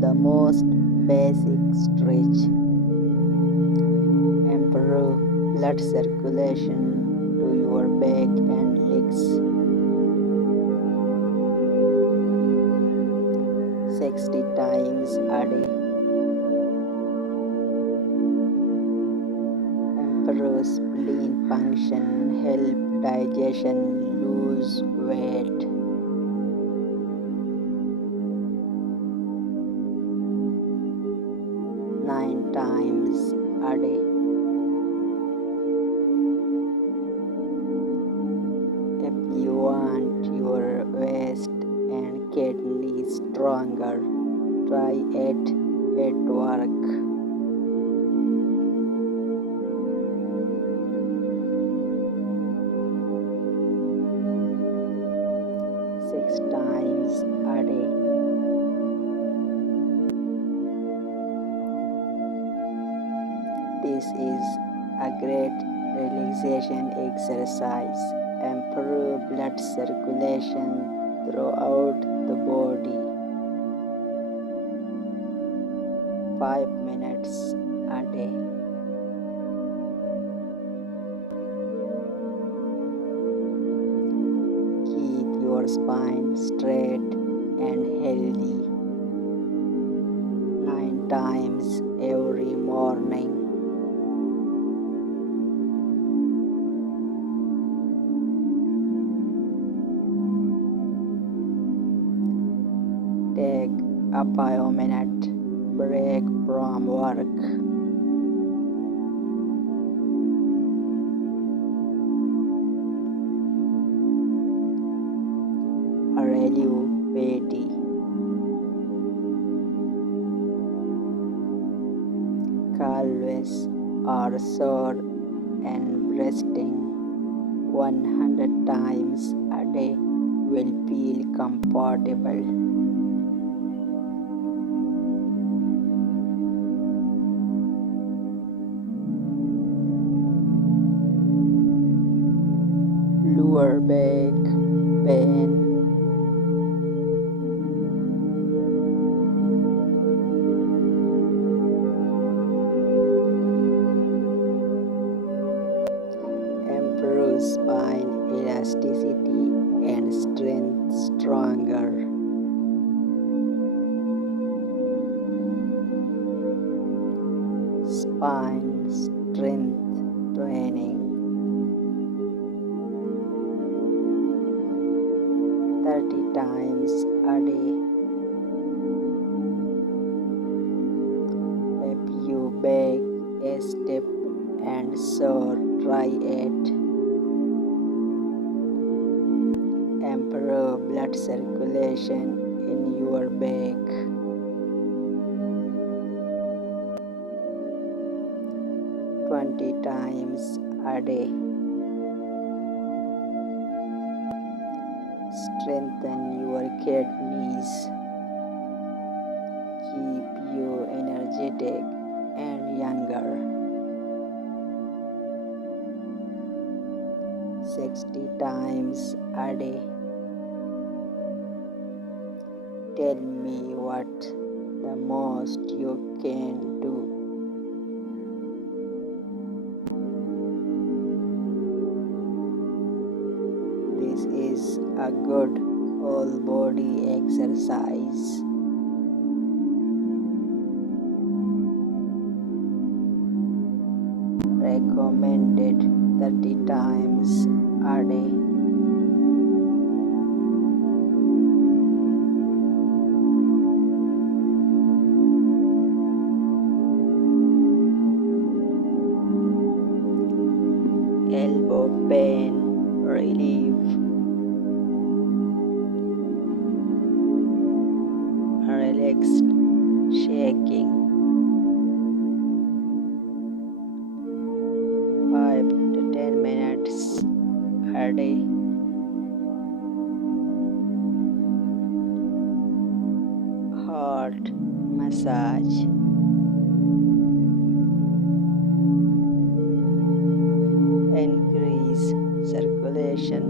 the most basic stretch. Improve blood circulation to your back and legs. 60 times a day. Improve spleen function, help digestion, lose weight. 9 times a day. If you want your waist and kidneys stronger, try it at work. 6 times a day. This is a great relaxation exercise. Improve blood circulation throughout the body. 5 minutes a day. Keep your spine straight and healthy. 9 times every morning. Take a 5-minute break from work. Relieve fatty. Calves are sore and resting 100 times a day will feel comfortable. Lower back pain. Improve spine elasticity and strength stronger. Spine strength training. 30 times a day. If you back a step and sore, try it. Improve blood circulation in your back. 20 times a day. Strengthen your kidneys. Keep you energetic and younger. 60 times a day. Tell me what the most you can do. This is a good whole body exercise. Recommended 30 times a day. Elbow pain relief. Relaxed shaking. 5 to 10 minutes a day. Heart massage. Increase circulation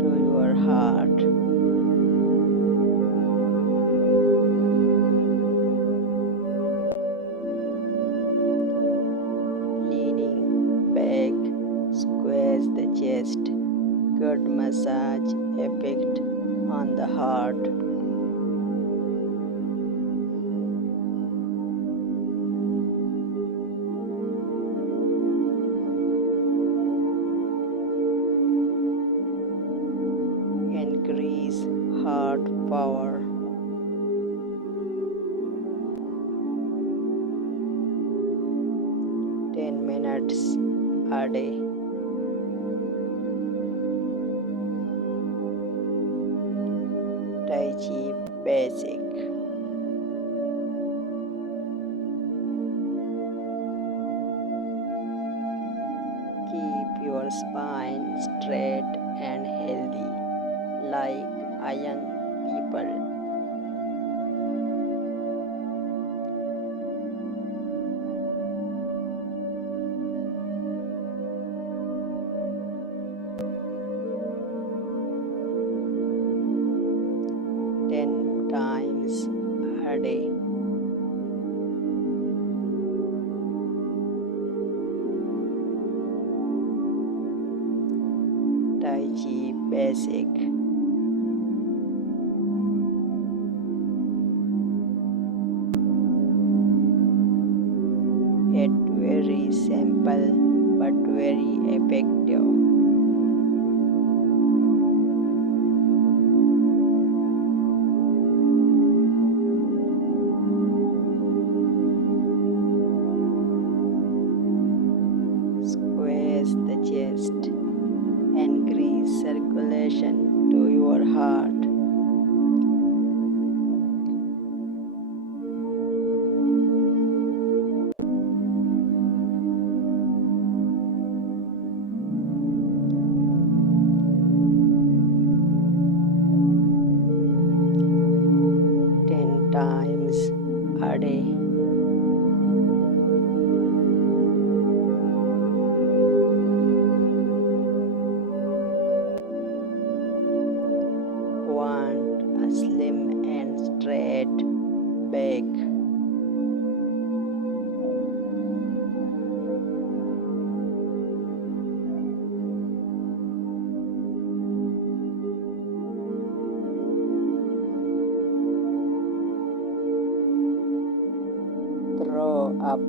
to your heart. massage effect on the heart. 10. Increase heart power. 10 minutes a day. Tai Chi basic. Keep your spine straight and healthy like a young people. 10 times a day. Tai Chi basic. It very simple but very effective. Squeeze the chest. Increase circulation to your heart. 10 times a day. Want a slim and straight back? Throw up.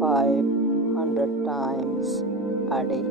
500 times a day.